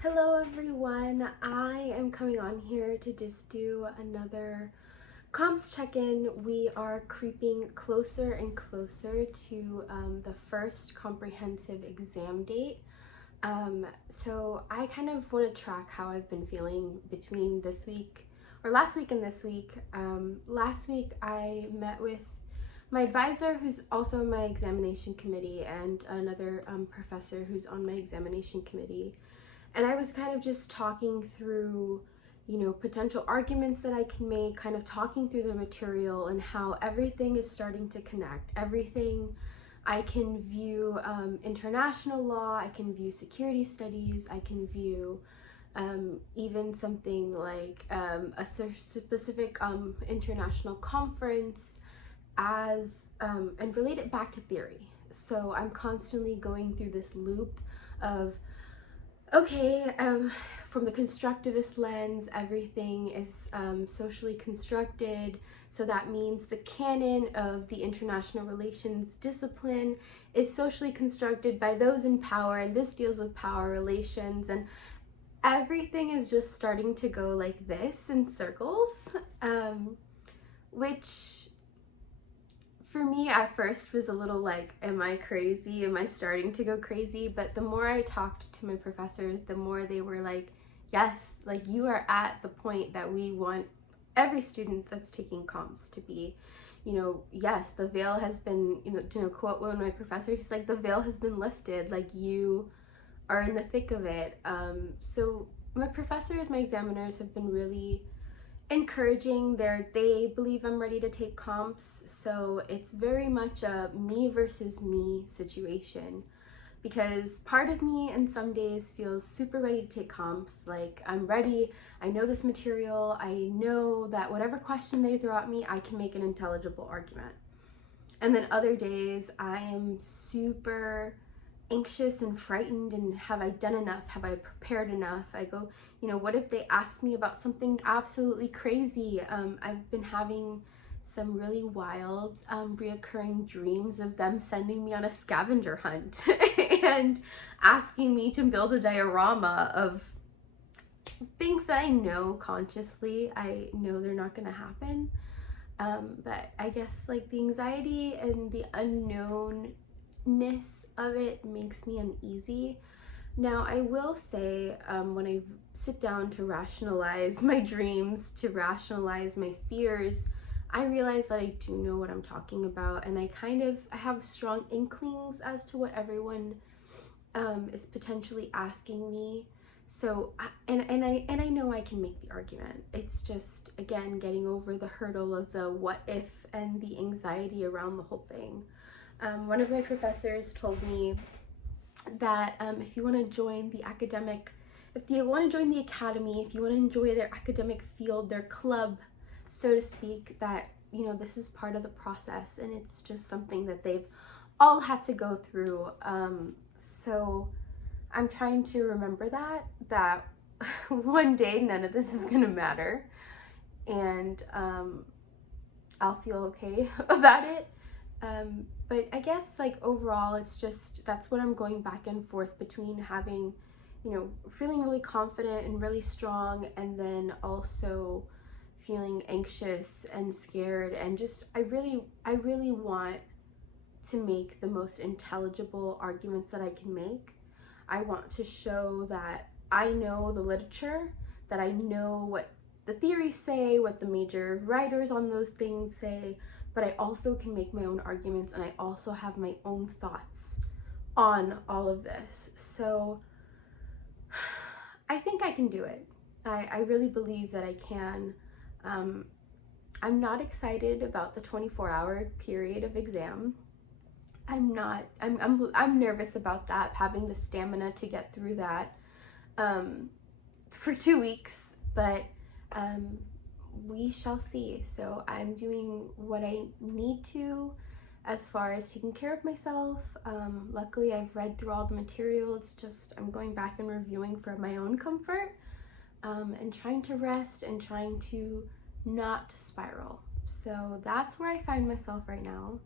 Hello everyone, I am coming on here to just do another comms check-in. We are creeping closer and closer to the first comprehensive exam date. So I kind of want to track how I've been feeling between this week, or last week and this week. Last week I met with my advisor, who's also on my examination committee, and another professor who's on my examination committee. And I was kind of just talking through, potential arguments that I can make, kind of talking through the material and how everything is starting to connect. Everything I can view international law, I can view security studies, I can view even something like a specific international conference as, and relate it back to theory. So I'm constantly going through this loop of, okay, from the constructivist lens, everything is socially constructed. So that means the canon of the international relations discipline is socially constructed by those in power, and this deals with power relations, and everything is just starting to go like this in circles, which for me at first was a little like, am I crazy? Am I starting to go crazy? But the more I talked to my professors, the more they were like, yes, like you are at the point that we want every student that's taking comps to be. Yes, the veil has been, to quote one of my professors, he's like, the veil has been lifted, like you are in the thick of it. So my professors, my examiners have been really encouraging. They believe I'm ready to take comps, so it's very much a me versus me situation, because part of me in some days feels super ready to take comps, like I'm ready, I know this material, I know that whatever question they throw at me, I can make an intelligible argument. And then other days I am super anxious and frightened, and have I done enough? Have I prepared enough? I go, what if they ask me about something absolutely crazy? I've been having some really wild reoccurring dreams of them sending me on a scavenger hunt and asking me to build a diorama of things that I know consciously, I know they're not gonna happen. But I guess like the anxiety and the unknown of it makes me uneasy. Now, I will say, when I sit down to rationalize my dreams, to rationalize my fears, I realize that I do know what I'm talking about, and I have strong inklings as to what everyone is potentially asking me. So, and I know I can make the argument. It's just, again, getting over the hurdle of the what if and the anxiety around the whole thing. One of my professors told me that if you want to join the academy, if you want to enjoy their academic field, their club, so to speak, that, this is part of the process, and it's just something that they've all had to go through. So I'm trying to remember that one day none of this is going to matter, and I'll feel okay about it. But I guess like overall, it's just, that's what I'm going back and forth between having, feeling really confident and really strong, and then also feeling anxious and scared, and just, I really want to make the most intelligible arguments that I can make. I want to show that I know the literature, that I know what the theories say, what the major writers on those things say, but I also can make my own arguments, and I also have my own thoughts on all of this. So I think I can do it. I really believe that I can. I'm not excited about the 24-hour period of exam. I'm nervous about that, having the stamina to get through that for 2 weeks, but we shall see. So I'm doing what I need to as far as taking care of myself. Luckily, I've read through all the material. It's just I'm going back and reviewing for my own comfort, and trying to rest and trying to not spiral. So that's where I find myself right now.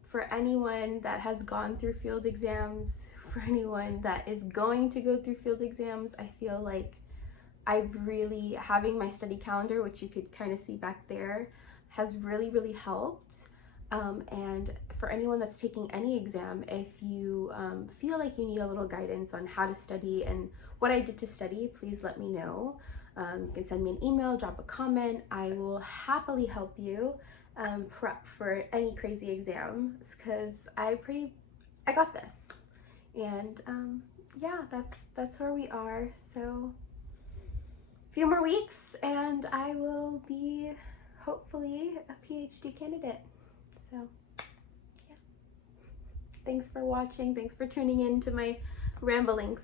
For anyone that has gone through field exams, for anyone that is going to go through field exams. I feel like I've really, having my study calendar, which you could kind of see back there, has really helped. And for anyone that's taking any exam, if you feel like you need a little guidance on how to study and what I did to study, please let me know. You can send me an email, drop a comment. I will happily help you prep for any crazy exams, because I got this. And yeah, that's where we are. So a few more weeks and I will be hopefully a PhD candidate. So yeah, thanks for watching. Thanks for tuning in to my ramblings.